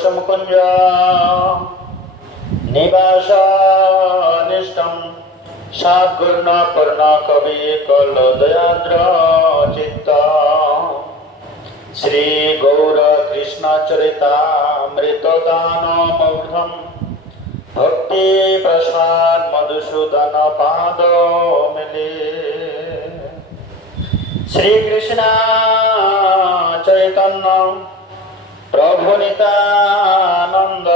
কুসুম কুঞ্জ নিবাসানিষ্টম সাদ্গুণ পূর্ণ কবি কল দয়াদ্র চিত্ত শ্রী গৌর কৃষ্ণ চরিতামৃত দানমূর্ধম ভক্তি প্রসাদ মধুসূদন পাদ মিলে। শ্রীকৃষ্ণ চৈতন্য প্রভু নিত্যানন্দ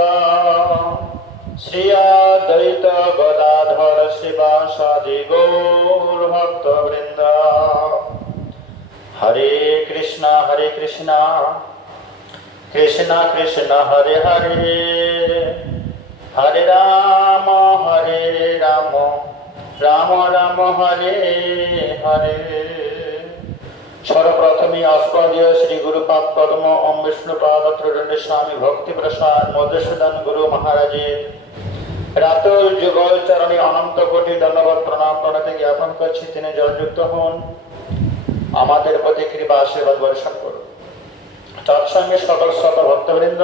শ্রী অদ্বৈত গদাধর শিবাসাদি গৌর ভক্তবৃন্দ। হরে কৃষ্ণ কৃষ্ণ কৃষ্ণ হরে হরে, হরে রাম রাম রাম হরে হরে। সর্বপ্রথমে অস্পদীয় শ্রী গুরুপাদ পদ্ম ওম বিষ্ণুপাদ ত্রিদণ্ড স্বামী ভক্তি প্রসাদ মধুসূদন গুরু মহারাজের রাতুল যুগল চরণে অনন্ত কোটি ধন্যবাদ প্রণাম প্রণতি জ্ঞাপন করছি। তিনি জয়যুক্ত হন, আমাদের প্রতি কৃপা আশীর্বাদ বর্ষণ করুন। তৎসঙ্গে সকল ভক্তবৃন্দ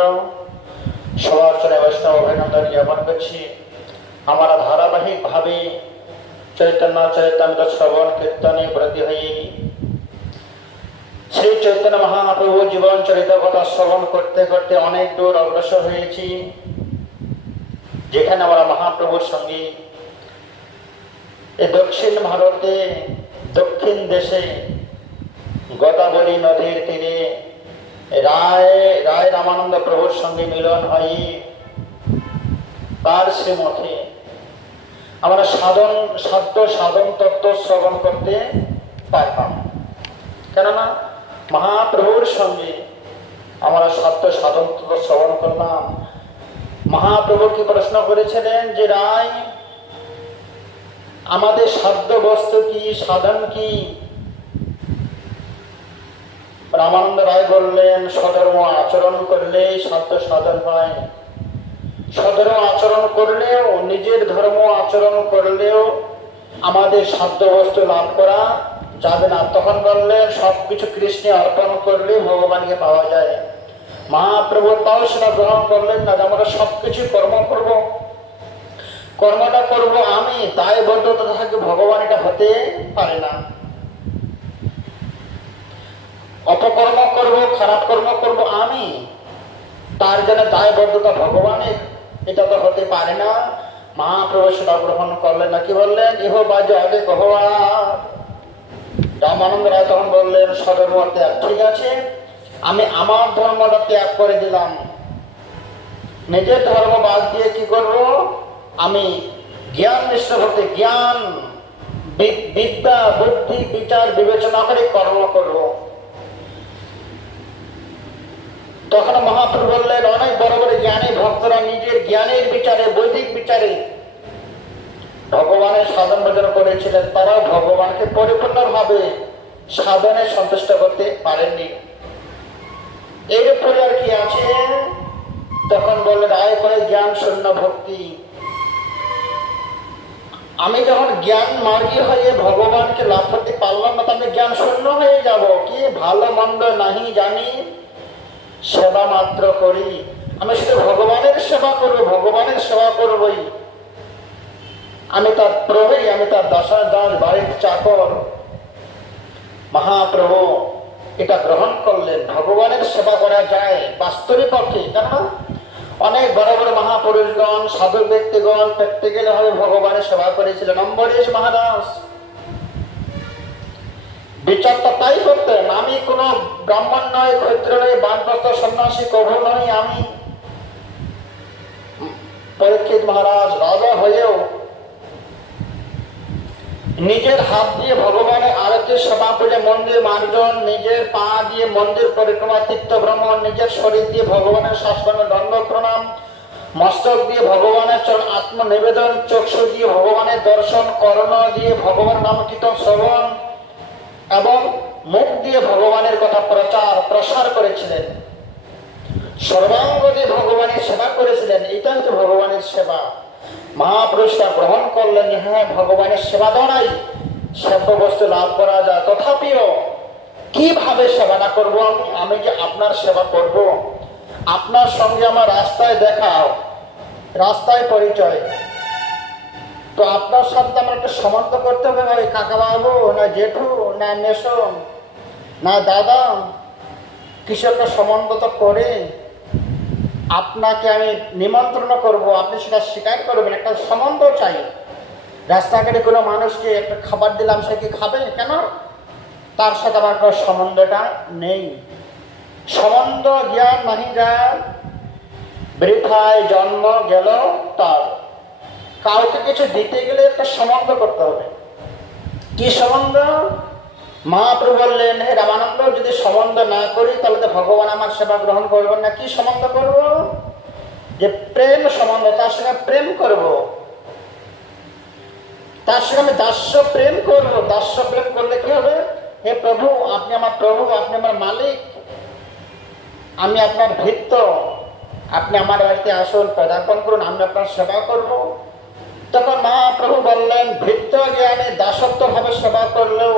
সবার চরণে বৈষ্ণব অভিনন্দন জ্ঞাপন করছি। আমরা ধারাবাহিক ভাবে চৈতন্য চরিতামৃত শ্রবণ কীর্তনে ব্রতী হয়ে শ্রী চৈতন্য মহাপ্রভু জীবন চরিত কথা শ্রবণ করতে করতে অনেক দূর অগ্রসর হয়েছি, যেখানে আমরা মহাপ্রভুর সঙ্গে দক্ষিণ ভারতে দক্ষিণ দেশে গোদাবরী নদীর তীরে রায় রামানন্দ প্রভুর সঙ্গে মিলন হয়। তার শ্রীমঠে আমরা সাধন তত্ত্ব শ্রবণ করতে পারতাম, কেননা মহাপ্রভুর সঙ্গে আমরা সাধন তত্ত্ব শ্রবণ করলাম। মহাপ্রভু কি প্রশ্ন করেছিলেন যে রায় আমাদের সাধ্য বস্তু কি, সাধন কি? রামানন্দ রায় বললেন সধর্ম আচরণ করলেই সাধ্য সাধন হয়। সধর্ম আচরণ করলেও, নিজের ধর্ম আচরণ করলেও আমাদের সাধ্য বস্তু লাভ করা যাবে না। তখন বললেন সবকিছু কৃষ্ণে অর্পণ করলে ভগবানকে পাওয়া যায়। মহাপ্রভু তাও সেটা গ্রহণ করলেন না, যে আমরা সবকিছু কর্মটা করব আমি, দায়বদ্ধতা থাকে ভগবান, এটা হতে পারে না। অপকর্ম করব, খারাপ কর্ম করব আমি, তার জন্য দায়বদ্ধতা ভগবানের, এটা তো হতে পারে না। মহাপ্রভু সেটা গ্রহণ করলেন না। কি বললেন? ইহ বাজে আগে কহবা। রামানন্দ রায় তখন বললেন সধর্ম ত্যাগ, ঠিক আছে, আমি আমার ধর্মটা ত্যাগ করে দিলাম। নিজের ধর্ম বাদ দিয়ে কি করব? আমি জ্ঞান নিষ্ঠ হতে, জ্ঞান বিদ্যা বুদ্ধি বিচার বিবেচনা করে কর্ম করব। তখন মহাপ্রভু বললেন অনেক বড় বড় জ্ঞানী ভক্তরা নিজের জ্ঞানের বিচারে, বৈদিক বিচারে ভগবানের সাধন ভজন করেছিলেন, তারা ভগবানকে পরিপূর্ণভাবে সাধনে সন্তুষ্ট করতে পারেননি। এরপরে আর কি আছে? তখন বললেন আয় করে জ্ঞান শূন্য ভক্তি। আমি যখন জ্ঞান মার্গী হয়ে ভগবানকে লাভ করতে পারলাম না, আমি জ্ঞান শূন্য হয়ে যাব। কি ভালো মন্দ নাহি জানি, সেবা মাত্র করি। আমি শুধু ভগবানের সেবা করবো, ভগবানের সেবা করবই। আমি তার প্রহরী, আমি তার দাস বাড়ির চাকর। মহাপ্রভু এটা গ্রহণ করলেন। ভগবানের সেবা করা যায় বাস্তবিক অর্থে, কেননা অনেক বড় বড় মহাপুরুষগণ, সাধু ব্যক্তিগণ প্র্যাকটিক্যাল ভাবে ভগবানের সেবা করেছিলেন। অম্বরীশ মহারাজ বিচারটা তাই করতেন, আমি কোনো ব্রাহ্মণ নয়, ক্ষত্রিয় নয়, বানপ্রস্থ সন্ন্যাসী কভু নই। আমি পরীক্ষিত মহারাজ রাজা হয়েও নিজের হাত দিয়ে ভগবানের আরতি সেবা পূজা, মন্দির মার্জন, নিজের পা দিয়ে মন্দির পরিক্রমা, তীর্থ ভ্রমণ, নিজের শরীর দিয়ে ভগবানের শাসনে দণ্ড প্রণাম, মস্তক দিয়ে ভগবানের চরণ আত্মনিবেদন, চক্ষু দিয়ে ভগবানের দর্শন, কর্ণ দিয়ে ভগবান নাম কীর্তন শ্রবণ এবং মুখ দিয়ে ভগবানের কথা প্রসার করেছিলেন। সর্বাঙ্গ দিয়ে ভগবানের সেবা করেছিলেন। এটাই তো ভগবানের সেবা। মহাপুরুষরা গ্রহণ করলেন, হ্যাঁ ভগবানের সেবা দ্বারাই সেব্য বস্তু লাভ করা যায়। তথাপিও কিভাবে সেবা না করবো? আমি যে আপনার সেবা করব, আপনার সঙ্গে আমার রাস্তায় দেখা, রাস্তায় পরিচয়, তো আপনার সাথে তো আমার একটা সম্বন্ধ করতে হবে, ওই কাকাবাবু না জেঠু না মেসো না দাদা, কিছু একটা সম্বন্ধ তো করে আপনাকে আমি নিমন্ত্রণ করব, আপনি সেটা স্বীকার করবেন, একটা সম্বন্ধ চাই। রাস্তাঘাটে কোনো মানুষকে একটা খাবার দিলাম, সে কি খাবে? কেন? তার সাথে আমার কোনো সম্বন্ধটা নেই। সম্বন্ধ জ্ঞান নাহি যার, বৃথায় জন্ম গেল তার। কাউকে কিছু দিতে গেলে একটা সম্বন্ধ করতে হবে। কি সম্বন্ধ? মহাপ্রভু বললেন, হে রামানন্দ, যদি সম্বন্ধ না করি তাহলে তো ভগবান আমার সেবা গ্রহণ করবেন না। কি সম্বন্ধ করব? যে প্রেম সম্বন্ধ, তার সঙ্গে প্রেম করব, তার সঙ্গে আমি দাস্য প্রেম করব। দাস্য প্রেম করলে কি হবে? হে প্রভু, আপনি আমার প্রভু, আপনি আমার মালিক, আমি আপনার ভৃত্য, আপনি আমার বাড়িতে আসুন, পদার্পণ করুন, আমি আপনার সেবা করব। তখন মহাপ্রভু বললেন, ভৃত্য জ্ঞানে দাসত্ব ভাবে সেবা করলেও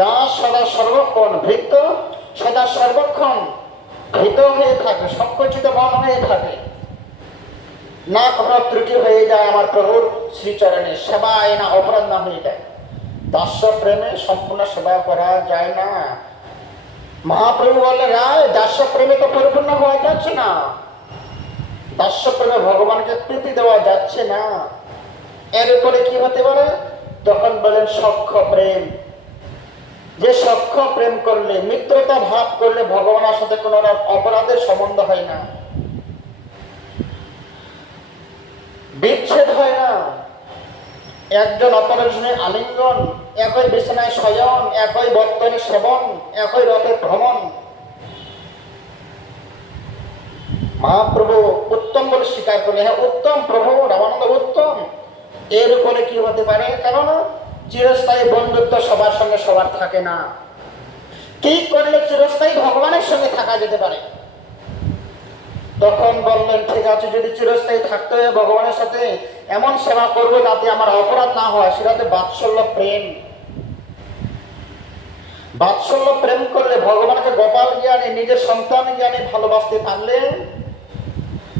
দাস সদা সর্বক্ষণ, ভৃত্য সদা সর্বক্ষণ ভীত হয়ে থাকে, সংকুচিত মন হয়ে থাকে, না কোনো ত্রুটি হয়ে যায় আমার প্রভুর শ্রীচরণে, সেবায় না অপরাধ না হয়ে যায়। দাস্য প্রেমে সম্পূর্ণ সেবা করা যায় না। মহাপ্রভু বললেন, রায়, দাস্য প্রেমে তো পরিপূর্ণ হওয়া যাচ্ছে না, দাস্য প্রেমে ভগবানকে প্রীতি দেওয়া যাচ্ছে না। এর উপরে কি হতে পারে? তখন বলেন সখ্য প্রেম। যে সখ্য প্রেম করলে, মিত্রতা ভাব করলে ভগবানের সাথে কোনো অপরাধের সম্বন্ধ হয় না, বিচ্ছেদ হয় না, একজন অপরজনের আলিঙ্গন, একই বিছানায় শয়ন, একই বর্তনে সেবন, একই রথে ভ্রমণ। মহাপ্রভু উত্তম বলে স্বীকার করলে, হ্যাঁ উত্তম প্রভু, রামানন্দ উত্তম। এর উপরে কি হতে পারে? কেন? চিরস্থায়ী বন্ধুত্ব সবার সঙ্গে সবার থাকে না। কি করলে চিরস্থায়ী ভগবানের সঙ্গে থাকা যেতে পারে? তখন বললেন, ঠিক আছে, যদি চিরস্থায়ী থাকতে হয় ভগবানের সাথে, এমন সেবা করবো যাতে আমার অপরাধ না হয়, সেটাতে বাৎসল্য প্রেম। বাৎসল্য প্রেম করলে, ভগবানকে গোপাল জ্ঞানে, নিজের সন্তান জ্ঞানে ভালোবাসতে পারলে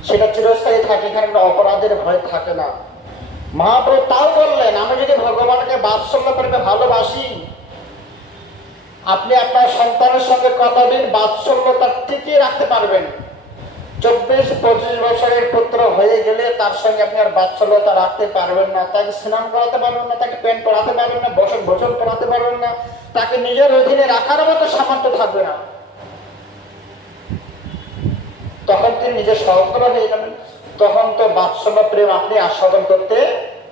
সেটা চিরস্থায়ী থাকে, এখানে কোনো অপরাধের ভয় থাকে না। মহাপ্রভু তাও বললেন, আমি যদি ভগবানকে বাৎসল্য প্রেমে ভালোবাসি, আপনি আপনার সন্তানের সঙ্গে কতদিন বাৎসল্যতা টিকিয়ে রাখতে পারবেন? 24-25 বছরের পুত্র হয়ে গেলে তার সঙ্গে আপনি আর বাৎসল্যতা রাখতে পারবেন না। তাকে স্নান করাতে পারবেন না, তাকে প্যান্ট পরাতে পারবেন না, ভোজন করাতে পারবেন না, তাকে নিজের অধীনে রাখার মতো সামর্থ্য থাকবে না। তখন তিনি নিজের সহস্র হয়ে যাবেন, তখন তো বাৎসল্য প্রেম আপনি আস্বাদন করতে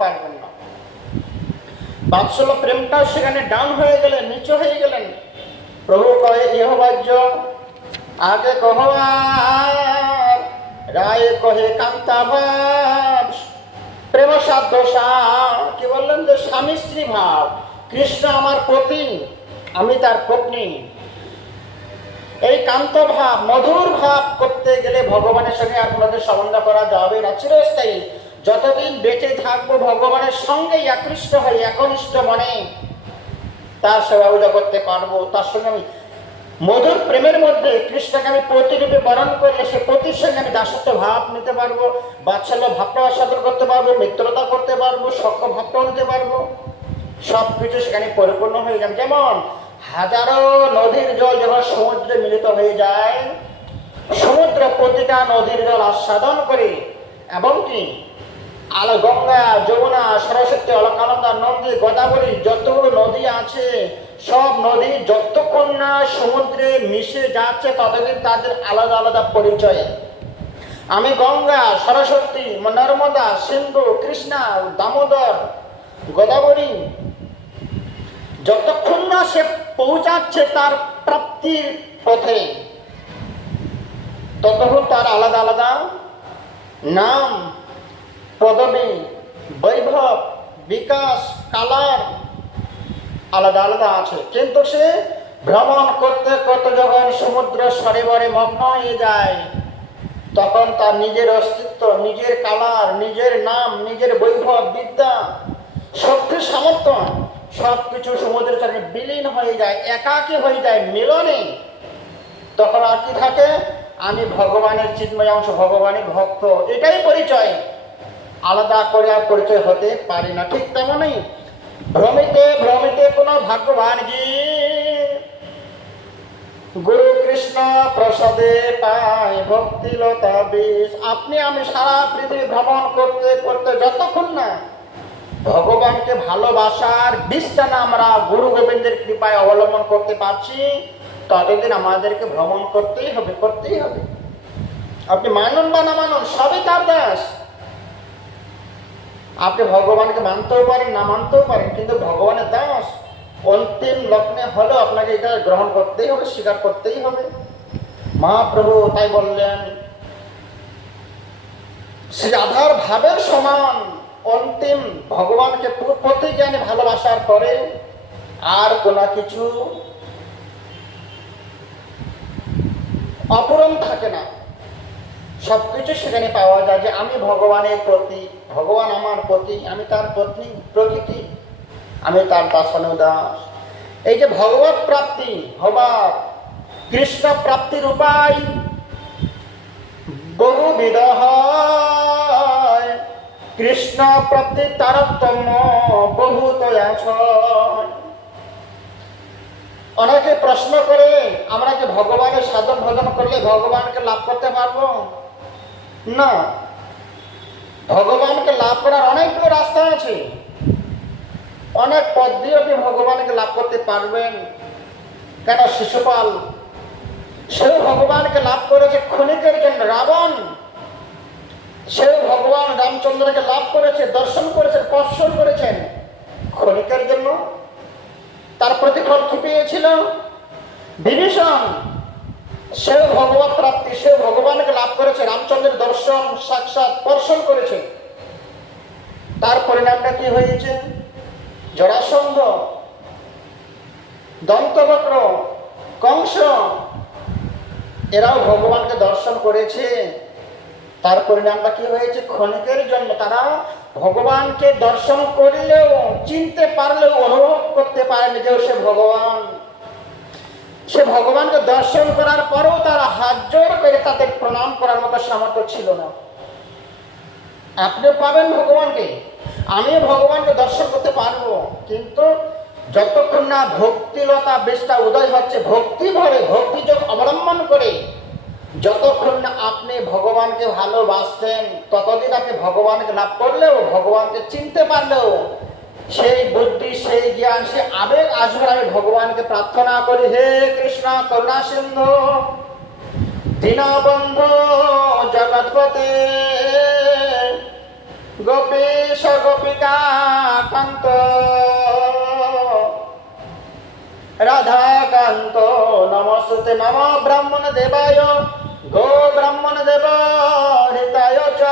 পারবেন না। বাৎসল্য প্রেমটাও সেখানে ডাউন হয়ে গেলেন, নিচু হয়ে গেলেন। প্রভু কয়ে, ইহবাজ্য আগে কহ আর, রায় কহে কান্তাভাব, প্রেম সাধ্য কি বললেন? যে স্বামী স্ত্রী ভাব, কৃষ্ণ আমার পতি, আমি তার পত্নী, এই কান্ত ভাব, মধুর ভাব করতে গেলে ভগবানের সঙ্গে আর কোনোদিন সম্বন্ধ করা যাবে না। চিরস্থায়ী যতদিন বেঁচে থাকবো ভগবানের সঙ্গেই আকৃষ্ট হয়ে একনিষ্ঠ মনে তার সেবা পূজা করতে পারবো। তার সঙ্গে আমি মধুর প্রেমের মধ্যে কৃষ্ণকে আমি প্রতিরূপে বরণ করলে সে পতির সঙ্গে আমি দাসত্ব ভাব নিতে পারবো, বাৎসল্য ভাবটা আস্বাদন করতে পারবো, মিত্রতা করতে পারবো, সখ্য ভাবটাও নিতে পারবো, সব কিছু সেখানে পরিপূর্ণ হয়ে যাবে। যেমন হাজারো নদীর জল যখন সমুদ্রে মিলিত হয়ে যায়, সমুদ্র প্রতিটা নদীর জল আস্বাদন করে, এবং কি গঙ্গা, যমুনা, সরস্বতী, অলকানন্দা, নদী, গোদাবরী, যতগুলো নদী আছে সব নদী যতক্ষণ না সমুদ্রে মিশে যাচ্ছে ততদিন তাদের আলাদা আলাদা পরিচয়। আমি গঙ্গা, সরস্বতী, নর্মদা, সিন্ধু, কৃষ্ণা, দামোদর, গোদাবরী, যতক্ষণ না সে পৌঁছাচ্ছে তার প্রাপ্তির পথে ততক্ষণ তার আলাদা আলাদা নাম, পদবী, বৈভব, বিকাশ, কালার আলাদা আলাদা আছে। কিন্তু সে ভ্রমণ করতে করতে যখন সমুদ্র সরোবরে মগ্ন হয়ে যায় তখন তার নিজের অস্তিত্ব, নিজের কালার, নিজের নাম, নিজের বৈভব, বিদ্যা, শক্তি, সামর্থ্য সব কিছু সমুদ্রের চারণে বিলীন হয়ে যায়, একাকী হয়ে যায়, মিলনে। তখন আর কি থাকে? আমি ভগবানের চিন্ময় অংশ, ভগবানের ভক্ত, এটাই পরিচয়। আলাদা করে আর পরিচয় হতে পারি না। ঠিক তেমনই ভ্রমিতে ভ্রমিতে কোনো ভাগ্যবান জীব গুরু কৃষ্ণ প্রসাদে পায় ভক্তিলতা বীজ। আপনি আমি সারা পৃথিবী ভ্রমণ করতে করতে যতক্ষণ না ভগবানকে ভালোবাসার বীজটা না আমরা গুরু গোবিন্দের কৃপায় অবলম্বন করতে পারছি, ততদিন আমাদেরকে ভ্রমণ করতেই হবে, করতেই হবে। আপনি মানুন বা না মানুন, সবই তার দাস। আপনি ভগবানকে মানতেও পারেন, না মানতেও পারেন, কিন্তু ভগবানের দাস। অন্তিম লগ্নে হলেও আপনাকে এটা গ্রহণ করতেই হবে, স্বীকার করতেই হবে। মহাপ্রভু তাই বললেন, শ্রী রাধার ভাবের সমান অন্তিম ভগবানকে প্রতি জ্ঞানে ভালোবাসার পরে আর কোনো কিছু অপূরণ থাকে না। সবকিছু সেখানে পাওয়া যায় যে আমি ভগবানের প্রতি, ভগবান আমার প্রতি, আমি তার পত্নী প্রকৃতি, আমি তার দাসানু দাস। এই যে ভগবত প্রাপ্তি হবা কৃষ্ণ প্রাপ্তির উপায় বহুবিধ হয়, কৃষ্ণ প্রাপ্তির তারতম্য বহুত আছে। অনেকে প্রশ্ন করে আমরা কি ভগবানের সাধন ভজন করলে ভগবানকে লাভ করতে পারবো? না, ভগবানকে লাভ করার অনেকগুলো রাস্তা আছে, অনেক পথ দিয়ে আপনি ভগবানকে লাভ করতে পারবেন। কেন শিশুপাল সেও ভগবানকে লাভ করেছে ক্ষণিকের জন্য, রাবণ সেও ভগবান রামচন্দ্রকে লাভ করেছে, দর্শন করেছেন, স্পর্শন করেছেন ক্ষণিকের জন্য, তার প্রতিফল কি পেয়েছিল? বিভীষণ সেও ভগবত প্রাপ্তি, সেও ভগবানকে লাভ করেছে, রামচন্দ্রের দর্শন সাক্ষাৎ স্পর্শন করেছে, তার পরিণামটা কি হয়েছে? জরাসন্ধ, দন্তবক্র, কংস এরাও ভগবানকে দর্শন করেছে, তার পরিণামটা কি হয়েছে? ক্ষণিকের জন্য তারা ভগবানকে দর্শন করলেও, চিনতে পারলেও অনুভব করতে পারেনি যে সে ভগবান। সে ভগবানকে দর্শন করার পরেও তারা হাত জোড় করে তাদের প্রণাম করার মতো সামর্থ্য ছিল না। আপনিও পাবেন ভগবানকে, আমিও ভগবানকে দর্শন করতে পারবো, কিন্তু যতক্ষণ না ভক্তিলতা বেশটা উদয় হচ্ছে, ভক্তি ভরে ভক্তি যোগ অবলম্বন করে যতক্ষণ না আপনি ভগবানকে ভালোবাসছেন, ততদিন আপনি ভগবানকে লাভ করলেও, ভগবানকে চিনতে পারলেও সেই বুদ্ধি, সেই জ্ঞান, সেই আবেগ আসবে। আমি ভগবানকে প্রার্থনা করি, হে কৃষ্ণ করুণা সিন্ধু দীনবন্ধু জগৎপতে গোপীশ গোপিকা কান্ত রাধাকান্ত নমস্তুতে। নম ব্রাহ্মণ দেবায় গো ব্রাহ্মণ দেব হৃতায় চ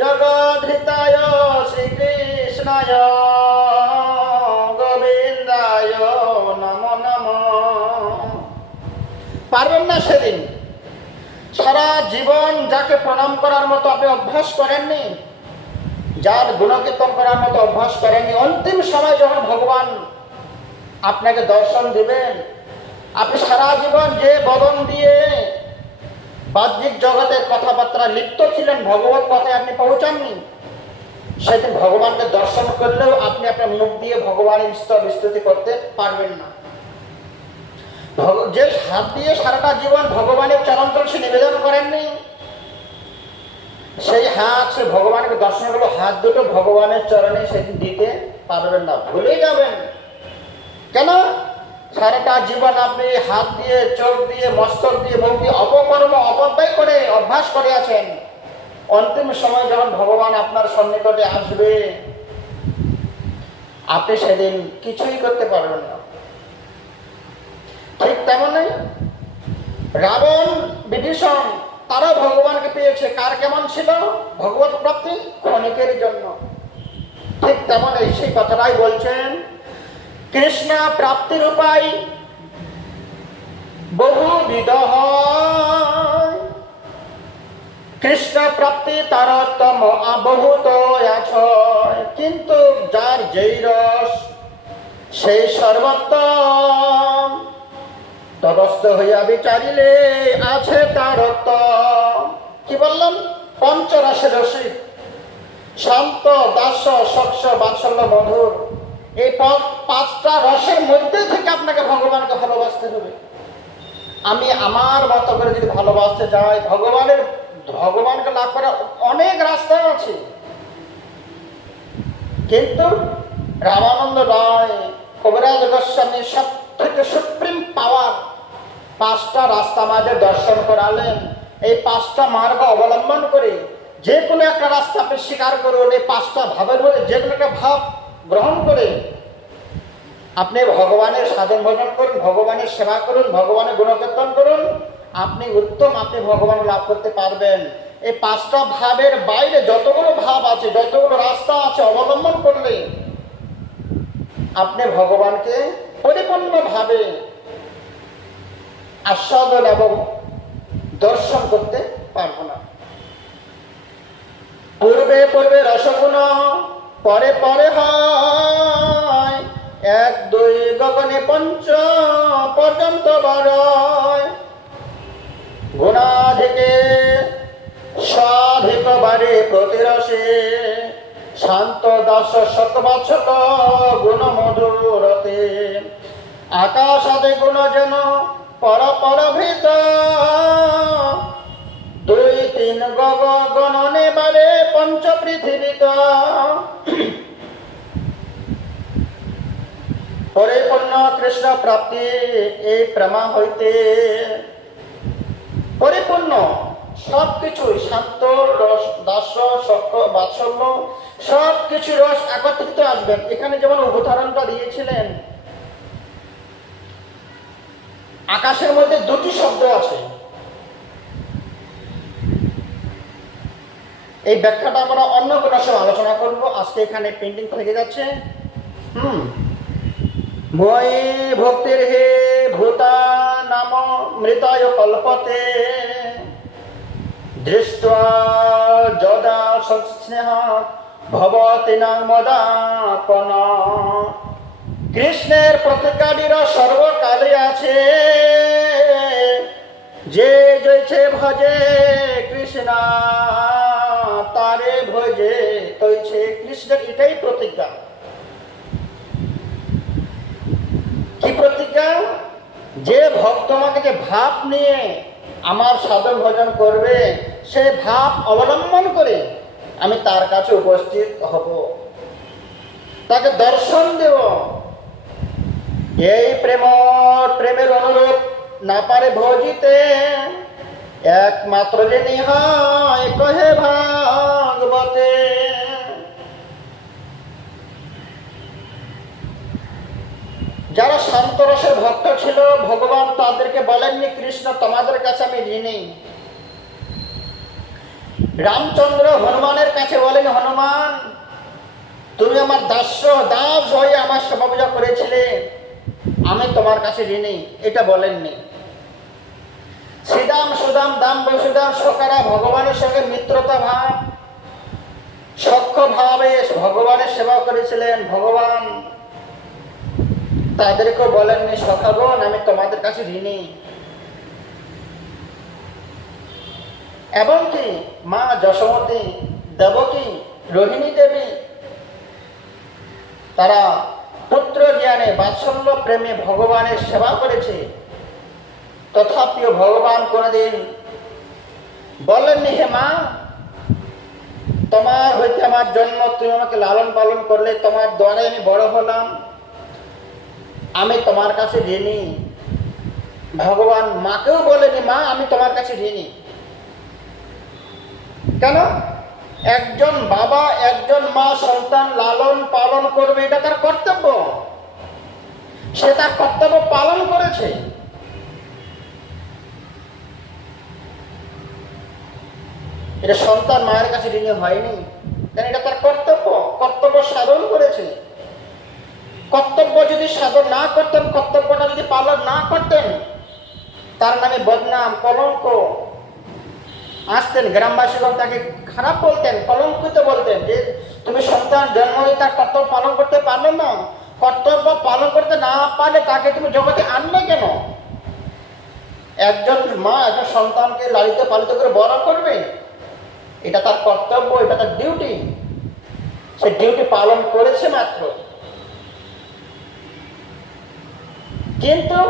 জগদ্ধিতায় শ্রীকৃষ্ণায় গোবিন্দায় নমো নমঃ। পারবেন না সেদিন, সারা জীবন যাকে প্রণাম করার মতো আপনি অভ্যাস করেননি, যার গুণকীর্তন করার মতো অভ্যাস করেননি, অন্তিম সময় যখন ভগবান আপনাকে দর্শন দিবেন, আপনি সারা জীবন যে বদন দিয়ে বাহ্যিক জগতের কথাবার্তা লিপ্ত ছিলেন, ভগবত কথায় আপনি পৌঁছাননি, সেদিন ভগবানকে দর্শন করলেও আপনি আপনার মুখ দিয়ে ভগবানের স্তুতি করতে পারবেন না। যে হাত দিয়ে সারাটা জীবন ভগবানের চরণ তলসে নিবেদন করেননি, সেই হাত, সে ভগবানকে দর্শন করলো, হাত দুটো ভগবানের চরণে সেদিন দিতে পারবেন না, ভুলে যাবেন। কেন? সারাটা জীবন আপনি হাত দিয়ে, চোখ দিয়ে, মস্তক দিয়ে, মুখ দিয়ে অপকর্ম অপব্যয় করে অভ্যাস করে আছেন। অন্তিম সময় যখন ভগবান আপনার সন্নিকটে আসবে, আপনি সেদিন কিছুই করতে পারবেন না। ঠিক তেমনই রাবণ, বিভীষণ তারাও ভগবানকে পেয়েছে, কার কেমন ছিল? ভগবত প্রাপ্তি ক্ষণিকের জন্য। ঠিক তেমনই সেই কথাটাই বলছেন, কৃষ্ণ প্রাপ্তির উপায় বহুবিধ হয়, কৃষ্ণ প্রাপ্তি তারতম্য বহুত আছে, কিন্তু যার যেই রস সেই সর্বোত্তম, তটস্থ হইয়া বিচারিলে আছে তার উত্তম। কি বললাম? পঞ্চরসের রসিক, শান্ত, দাস্য, সক্ষ, বাৎসল্য, মধুর, এই পাঁচটা রসের মধ্যে থেকে আপনাকে ভগবানকে ভালোবাসতে হবে। আমি আমার মতো করে যদি ভালোবাসতে যাই, ভগবানকে লাভ করার অনেক রাস্তা আছে, কিন্তু রামানন্দ রায় কবিরাজ গোস্বামী সব থেকে সুপ্রিম পাওয়ার পাঁচটা রাস্তা আমাদের দর্শন করালেন। এই পাঁচটা মার্গ অবলম্বন করে যে কোনো একটা রাস্তা আপনি স্বীকার করুন, এই পাঁচটা ভাবের মধ্যে যে কোনো একটা ভাব গ্রহণ করে আপনি ভগবানের সাধন ভজন করুন, ভগবানের সেবা করুন, ভগবানের গুণকীর্তন করুন, আপনি ভগবান লাভ করতে পারবেন। এই পাঁচটা ভাবের বাইরে যতগুলো ভাব আছে, যতগুলো রাস্তা আছে, অবলম্বন করলে আপনি ভগবানকে পরিপূর্ণভাবে আস্বাদন এবং দর্শন করতে পারব না। পূর্বে পূর্বে রসগুণ, পরে পরে হয়, এক দুই গগনে পঞ্চ পর্যন্ত বড়য়, গুণাধিকে সাধিক বারে প্রতিরসে, শান্ত দাস শতবাৎসক গুণ মধুরতে, আকাশ আদি গুণ যেন পর পরভৃত, দুই তিন গগনে বারে পঞ্চ পৃথিবীত, পরিপূর্ণ কৃষ্ণ প্রাপ্তি এই প্রেমা হইতে, পরিপূর্ণ সবকিছুই, শান্ত রস, দাস্য, সক্ষ, বাৎসল্য, সবকিছু রস একত্রিত আসবেন। এখানে যেমন উদাহরণটা দিয়েছিলেন, আকাশের মধ্যে দুটি শব্দ আছে, এই ব্যাখ্যাটা আমরা অন্য কোনো সময় আলোচনা করব, আজকে এখানে পেন্টিং থেকে যাচ্ছে। মই ভক্তির হে ভূতা নাম মৃতায় কল্পতে, দৃষ্টা যদা সংস্নেহ ভবতি না মদাপন। কৃষ্ণের প্রতিজ্ঞাটির সর্বকালে আছে, যে জয়ছে ভজে কৃষ্ণ তারে ভজে তৈছে। কৃষ্ণের এটাই প্রতিজ্ঞা। কি প্রতিজ্ঞা? যে ভক্ত আমাকে ভাব নিয়ে আমার সাধন ভজন করবে, সে ভাব অবলম্বন করে আমি তার কাছে উপস্থিত হব, তাকে দর্শন দেব। এই প্রেমের অনুরূপ না পারে ভজিতে, একমাত্র যে নিহায় কহে ভাগবতে। যারা শান্তরসের ভক্ত ছিল, ভগবান তাদেরকে বলেননি কৃষ্ণ তোমাদের কাছে আমি ঋণী। রামচন্দ্র হনুমানের কাছে বলেন, হনুমান তুমি আমার দাস হয়ে আমার সেবা পূজা করেছিলে, আমি তোমার কাছে ঋণী, এটা বলেননি। শ্রীদাম সুদাম দাম বসুদাম সকারা ভগবানের সঙ্গে মিত্রতা ভাব, সখ্য ভাবে ভগবানের সেবা করেছিলেন। ভগবান তাদেরকে বলেননি সখাগণ আমি তোমাদের কাছে ঋণী। এবং কি মা যশোমতী, দেবকী, রোহিণী দেবী, তারা পুত্র জ্ঞানে বাৎসল্য প্রেমে ভগবানের সেবা করেছে, তথাপিও ভগবান কোনদিন বলেননি হে মা তোমার হইতে আমার জন্ম, তুমি আমাকে লালন পালন করলে, তোমার দ্বারে আমি বড় হলাম, আমি তোমার কাছে ঋণী। ভগবান মাকেও বলেনি মা আমি তোমার কাছে ঋণী। কেন? একজন বাবা একজন মা সন্তান লালন পালন করবে, এটা তার কর্তব্য, সে তার কর্তব্য পালন করেছে। এটা সন্তান মায়ের কাছে ঋণী হয়নি, কারণ এটা তার কর্তব্য সাধন করেছে। কর্তব্য যদি সাধন না করতেন, কর্তব্যটা যদি পালন না করতেন, তার নামে বদনাম, কলঙ্ক আসতেন। গ্রামবাসীগণ তাকে খারাপ বলতেন, কলঙ্কিত বলতেন যে তুমি সন্তান জন্ম দিয়ে তার কর্তব্য পালন করতে পারলে না, কর্তব্য পালন করতে না পারলে তাকে তুমি জগতে আনলে কেন? একজন মা একজন সন্তানকে লালিত পালিত করে বড় করবে, এটা তার কর্তব্য, এটা তার ডিউটি। সে ডিউটি পালন করেছে মাত্র। কিন্তু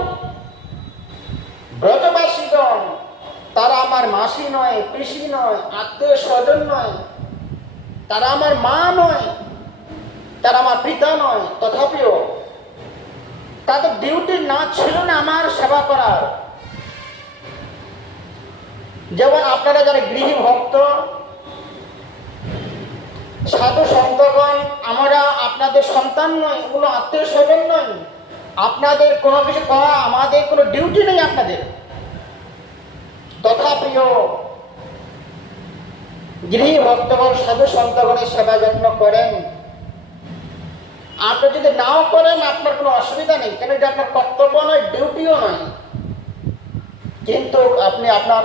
ব্রজবাসীগণ তারা আমার মাসি নয়, পিসি নয়, আত্মীয় স্বজন নয়, তারা আমার মা নয়, তারা আমার পিতা নয়, তথাপিও তাদের ডিউটি না ছিল না আমার সেবা করার। যেমন আপনারা যারা গৃহী ভক্ত, সাধু সন্তগণ, আমরা আপনাদের সন্তান নয়, কোনো আত্মীয় স্বজন নয়, আপনাদের কোনো কিছু করা আমাদের কোনো ডিউটি নেই আপনাদের। তথাপিও গৃহী ভক্তগণ সাধু সন্তগণের সেবা যত্ন করেন। আপনি যদি নাও করেন আপনার কোনো অসুবিধা নেই, কেন এটা আপনার কর্তব্য নয়, ডিউটিও নয়। কিন্তু আপনি আপনার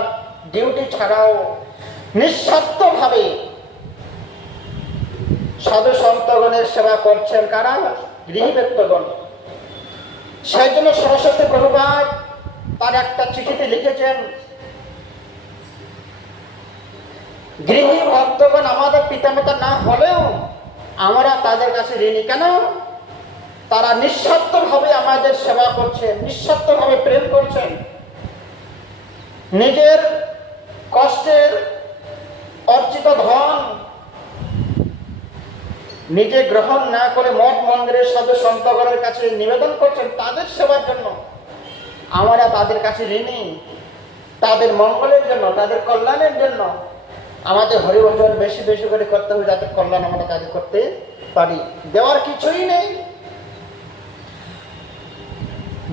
ডিউটি ছাড়াও নিঃস্বার্থভাবে সাধু সন্তগণের সেবা করছেন। কারা? গৃহী ব্যক্তগণ। সেই জন্য সরস্বতী প্রভুপাদ তার একটা চিঠিতে লিখেছেন, গৃহী ভক্তগণ আমাদের পিতামাতা না হলেও আমরা তাদের কাছে ঋণী। কেন? তারা নিঃস্বার্থভাবে আমাদের সেবা করছেন, নিঃস্বার্থভাবে প্রেম করছেন। নিজের কষ্টের অর্জিত ধন নিজে গ্রহণ না করে মঠ মন্দিরের সাধু সন্তগণের কাছে নিবেদন করছেন তাদের সেবার জন্য। আমরা তাদের কাছে ঋণী, তাদের মঙ্গলের জন্য, তাদের কল্যাণের জন্য। আমাদের হরিভজন বেশি বেশি করে করতে হবে, যাতে কল্যাণ আমরা তাদের করতে পারি। দেওয়ার কিছুই নেই।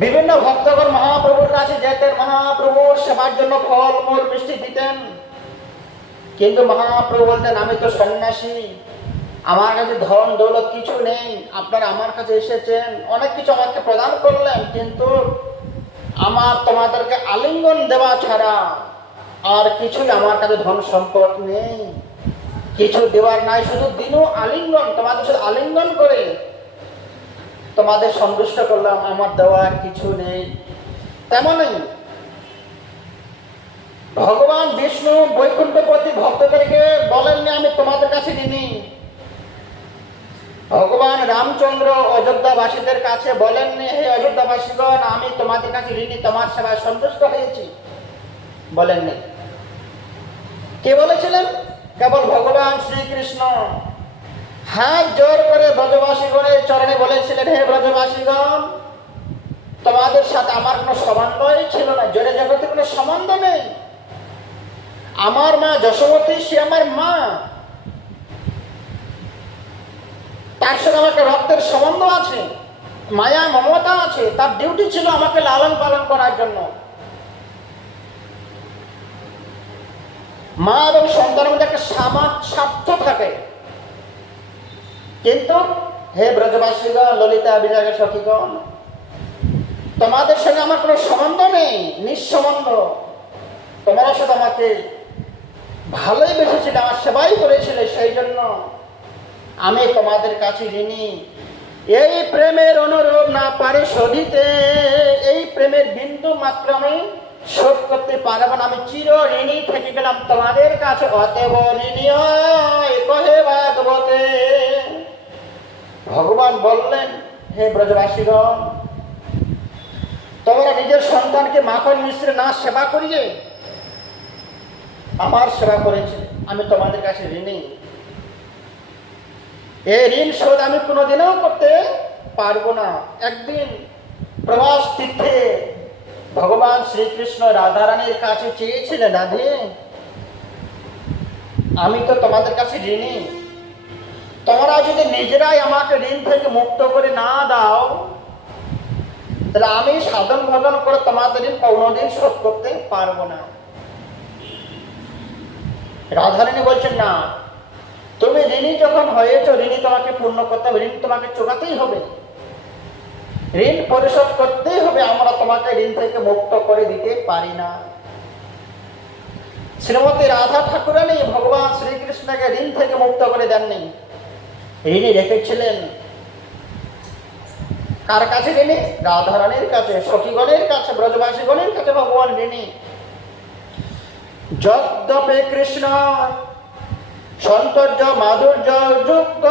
বিভিন্ন ভক্তগণ মহাপ্রভুর কাছে যেতেন, মহাপ্রভুর সেবার জন্য ফল মূল মিষ্টি দিতেন। কিন্তু মহাপ্রভু বলতেন, আমি তো সন্ন্যাসী, আমার কাছে ধন দৌলত কিছু নেই, আপনারা আমার কাছে এসেছেন, অনেক কিছু আমাকে প্রদান করলেন, কিন্তু আমার তোমাদেরকে আলিঙ্গন দেওয়া ছাড়া আর কিছুই আমার কাছে ধন সম্পদ নেই, কিছু দেওয়ার নাই। শুধু দিনও আলিঙ্গন, তোমাদের শুধু আলিঙ্গন করে তোমাদের সন্তুষ্ট করলাম, আমার দেওয়ার কিছু নেই। তেমনই ভগবান বিষ্ণু বৈকুণ্ঠপতি ভক্তদেরকে বলেননি আমি তোমাদের কাছে ঋণী। ভগবান রামচন্দ্র অযোধ্যাবাসীদের কাছে বলেননি, হে অযোধ্যাবাসীগণ আমি তোমাদের কাছে ঋণী, তোমার সেবায় সন্তুষ্ট হয়েছি, বলেননি। কে বলেছিলেন? কেবল ভগবান শ্রীকৃষ্ণ হাত জোর করে ব্রজবাসীগণের চরণে বলেছিলেন, হে ব্রজবাসীগণ তোমাদের সাথে আমার কোনো সম্বন্ধই ছিল না, জড়ে জগতে কোনো সম্বন্ধ নেই। আমার মা যশোমতী, সে আমার মা, তার সাথে আমাকে রক্তের সম্বন্ধ আছে, মায়া মমতা আছে, তার ডিউটি ছিল আমাকে লালন পালন করার জন্য। মা এবং সন্তানের মধ্যে একটা স্বার্থ থাকে। কিন্তু হে ব্রজবাসীগণ, ললিতা বিরাগের সখীগণ, তোমাদের সঙ্গে আমার কোনো সম্বন্ধ নেই, নিঃসম্বন্ধ। তোমরা শুধু আমাকে ভালোই বেসেছিলে, আমার সেবাই করেছিলে, সেই জন্য আমি তোমাদের কাছে ঋণী। এই প্রেমের অনুরূপ না পারে শোধিতে, এই প্রেমের বিন্দু মাত্র আমি শোধ করতে পারব না, আমি চির ঋণী থেকে গেলাম তোমাদের কাছে। অতএব ঋণী কহে ভাগবতে। ভগবান বললেন, হে ব্রজবাসীগণ তোমরা নিজের সন্তানকে মাখন মিশ্রে না সেবা করিয়ে আমার সেবা করেছে, আমি তোমাদের কাছে ঋণী। এই ঋণ শোধ আমি কোনোদিনও করতে পারবো না। একদিন প্রবাস তীর্থে ভগবান শ্রীকৃষ্ণ রাধারানীর কাছে চেয়েছিলেন, রাধে আমি তো তোমাদের কাছে ঋণী, তোমরা যদি নিজেরাই আমাকে ঋণ থেকে মুক্ত করে না দাও তাহলে আমি সাধন ভজন করে তোমাদের ঋণ কোনোদিন শোধ করতে পারবো না। রাধারানী বলছেন, না তুমি ঋণী যখন হয়েছ, ঋণী তোমাকে পূর্ণ করতে হবে, ঋণ তোমাকে চোকাতেই হবে, ঋণ পরিশোধ করতেই হবে, আমরা তোমাকে ঋণ থেকে মুক্ত করে দিতে পারি না। শ্রীমতী রাধা ঠাকুরানী ভগবান শ্রীকৃষ্ণকে ঋণ থেকে মুক্ত করে দেননি, ঋণী রেখেছিলেন। কার কাছে ঋণী? রাধারানীর কাছে, সখীগণের কাছে, ব্রজবাসীগণের কাছে ভগবান ঋণী। যদ্যপি কৃষ্ণ সৌন্দর্য মাধুর্য যুক্ত,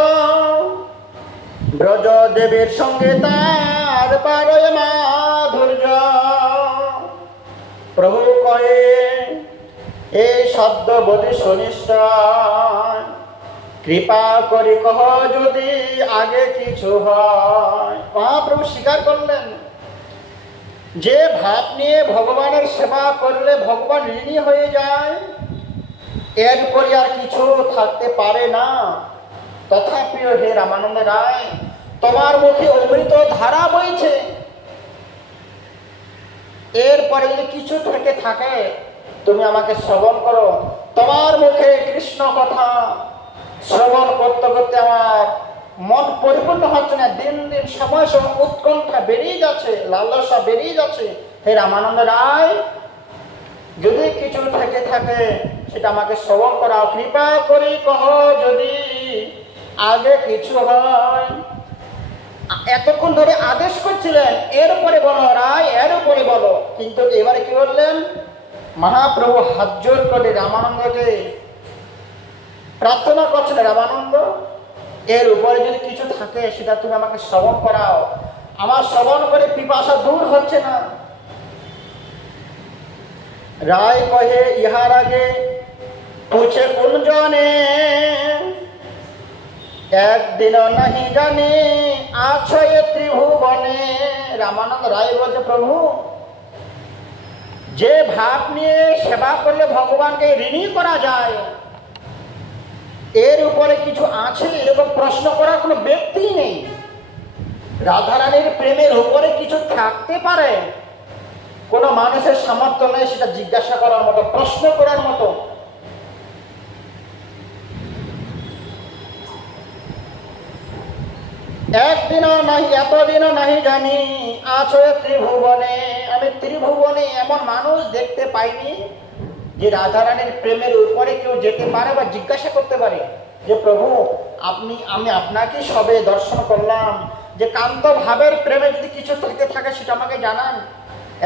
ব্রজ দেবীর সঙ্গে তার পারয় মাধুর্য। প্রভু কয়ে এই শব্দ বোধি শুনিস, কৃপা করি কহ যদি আগে কিছু হয়। মহাপ্রভু স্বীকার করলেন যে ভাব নিয়ে ভগবানের সেবা করলে ভগবান ঋণী হয়ে যায়, এরপরে আর কিছু থাকতে পারে না। তথাপিও হে রামানন্দ রায়, তোমার মুখে অমৃত ধারা বইছে, এরপরে যদি কিছু থেকে থাকে তুমি আমাকে শ্রবণ করো। তোমার মুখে কৃষ্ণ কথা শ্রবণ করতে করতে আমার মন পরিপূর্ণ হচ্ছে না, দিন দিন সময় সময় উৎকণ্ঠা বেরিয়ে যাচ্ছে, লালসা বেরিয়ে যাচ্ছে। হে রামানন্দ রায়, যদি কিছু থেকে থাকে সেটা আমাকে শ্রবণ করাও, কৃপা করি কহ যদি আগে কিছু হয়। এতক্ষণ ধরে আদেশ করছিলেন এরপরে বলো রায়, এর উপরে বলো, কিন্তু এবারে কি বললেন? মহাপ্রভু হাত জোর করে রামানন্দকে প্রার্থনা করছিলেন, রামানন্দ এর উপরে যদি কিছু থাকে সেটা তুমি আমাকে শ্রবণ করাও, আমার শ্রবণ করে পিপাসা দূর হচ্ছে না। রায় কহে ইহার আগে পুছে কোন জনে, একদিনও নাহি জানি আছো এ ত্রিভুবনে। রামানন্দ রায় বলছে, প্রভু যে ভাব নিয়ে সেবা করলে ভগবানকে ঋণী করা যায়, এর উপরে কিছু আছে এরকম প্রশ্ন করার কোনো ব্যক্তি নেই। রাধারানীর প্রেমের উপরে কিছু থাকতে পারে, কোনো মানুষের সামর্থ্য নেই সেটা জিজ্ঞাসা করার মতো, প্রশ্ন করার মতো। একদিনও নাহি এতদিনও নাহি জানি আছো ত্রিভুবনে, আমি ত্রিভুবনে এমন মানুষ দেখতে পাইনি যে রাধারানীর প্রেমের উপরে কেউ যেতে পারে বা জিজ্ঞাসা করতে পারে যে প্রভু আমি আপনাকে সবে দর্শন করলাম, যে কান্ত ভাবের প্রেমে যদি কিছু থেকে থাকে সেটা আমাকে জানান।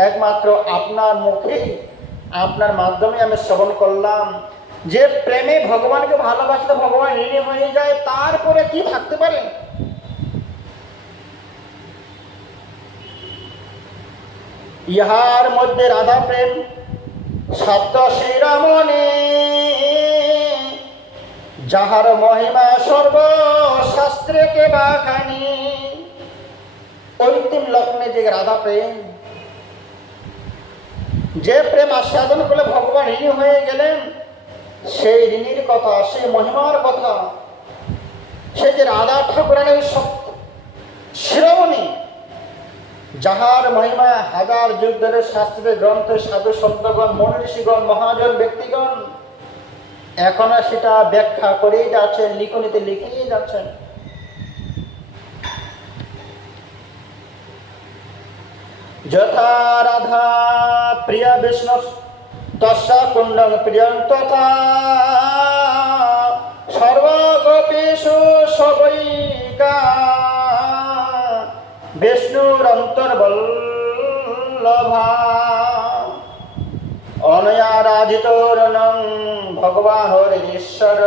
একমাত্র আপনার মুখেই, আপনার মাধ্যমে আমি শ্রবণ করলাম যে প্রেমে ভগবানকে ভালোবাসলে ভগবান ঋণী হয়ে যায়, তারপরে কি থাকতে পারে? ইহার মধ্যে রাধা প্রেম সত্য শ্রীরামনে, যাহার মহিমা সর্বশাস্ত্রে কে বাখানি। অন্তিম লগ্নে যে রাধা প্রেম, যে প্রেম আস্বাদন করলে ভগবান ঋণী হয়ে গেলেন, সেই ঋণীর কথা, সেই মহিমার কথা, সে যে রাধা ঠাকুরানের শিরোমণি, যাহার মহিমা হাজার যুগ ধরে শাস্ত্রের গ্রন্থে সাধু সন্তগণ, মনীষীগণ, মহাজন ব্যক্তিগণ এখনো সেটা ব্যাখ্যা করেই যাচ্ছেন, লিখনিতে লিখেই যাচ্ছেন। যথা রাধা প্রিয়া বিষ্ণু তস্যা কুণ্ডং প্রিয়ং তথা, সর্বগোপীষু সবৈকা বিষ্ণুর অন্তর্বল্লভা। অনয়ারাধিত রণং ভগবান হরিশ্বর,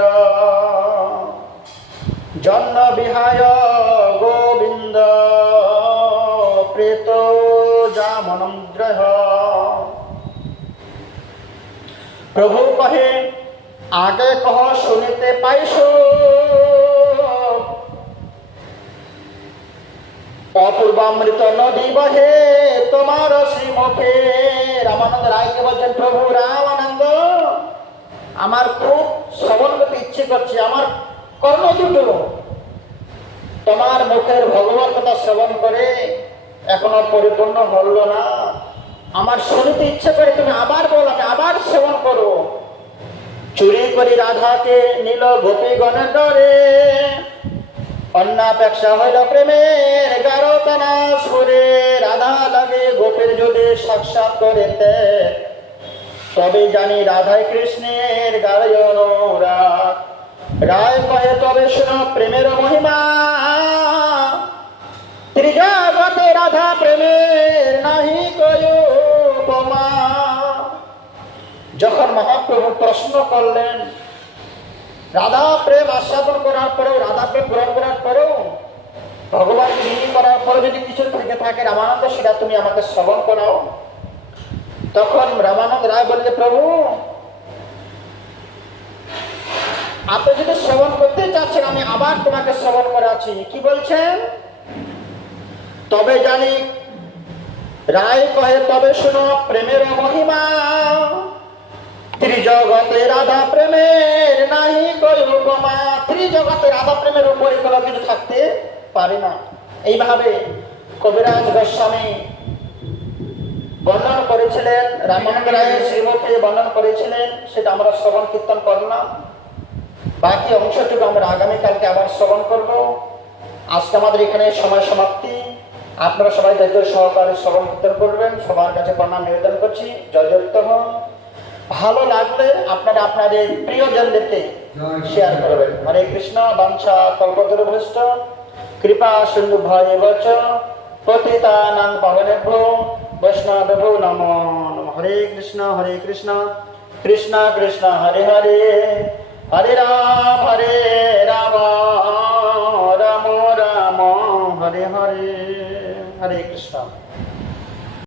জন্ম বিহায় গোবিন্দ প্রেত যামনন্দ্রহ। প্রভু কহে আগে কহ শুনিতে পাইছো, অপূর্বামৃত নদী বহে তোমার শ্রীমুখে। রামানন্দ রায়কে বলছেন, প্রভু রামানন্দ আমার খুব শ্রবণ করতে ইচ্ছে করছে, আমার কর্ণ দুটো তোমার মুখের ভগবান কথা শ্রবণ করে এখনো পরিপূর্ণ হল না, আমার শুনতে ইচ্ছে করে, তুমি আবার বলো, আমি আবার শ্রবণ করবো। চুরি করি রাধাকে নীল গোপীগণের ডরে, অন্যাপেক্ষা হইল প্রেমের গারতনা সুরে। রাধা লাগে গোপের যদি সাক্ষাৎ করিতে, তবে জানি রাধায় কৃষ্ণের গায় অনুরাগ। রায় কহে তবে শোনো প্রেমের মহিমা, ত্রিজগতে রাধা প্রেমের নাহি কয় উপমা। যখন মহাপ্রভু প্রশ্ন করলেন, রাধা প্রেম আস্বাদন করার পরেও, রাধা প্রেম গ্রহণ করার পরেও, ভগবান বিলীন করার পরে যদি কিছু থেকে থাকে রামানন্দ, সেটা তুমি আমাকে শ্রবণ করাও। তখন রামানন্দ রায় বললে, প্রভু আপনি যদি শ্রবণ করতে চাচ্ছেন, আমি আবার তোমাকে শ্রবণ করাচ্ছি। কি বলছেন? তবে জানি রায় কহে, তবে শুনো প্রেমের মহিমা। ত্রিজগতে রাধা প্রেমের নাহি কয় উপমা। ত্রিজগতে রাধা প্রেমের উপরে কোনো কিছু থাকতে পারে না। এইভাবে কবিরাজ গোস্বামী বর্ণন করেছিলেন, রামানন্দ রায়ের শ্রীমুখে বর্ণন করেছিলেন, সেটা আমরা শ্রবণ কীর্তন করলাম। বাকি অংশটুকু আমরা আগামীকালকে আবার শ্রবণ করব। আজকে আমাদের এখানে সময় সমাপ্তি। আপনারা সবাই ধৈর্য সহকারে শ্রবণ কীর্তন করবেন। সবার কাছে প্রণাম নিবেদন করছি। জয়যুক্ত হন। ভালো লাগলে আপনারা আপনাদের প্রিয়জনদেরকে শেয়ার করবেন। হরে কৃষ্ণ। বাঞ্ছা কল্পতরুভ্যশ্চ কৃপা সিন্ধু ভয়েবচ পতিতানাং পাবনেভ্যো বৈষ্ণবেভ্যো নমো নমঃ। হরে কৃষ্ণ কৃষ্ণ কৃষ্ণ হরে হরে, হরে রাম রাম রাম রাম হরে হরে। হরে কৃষ্ণ।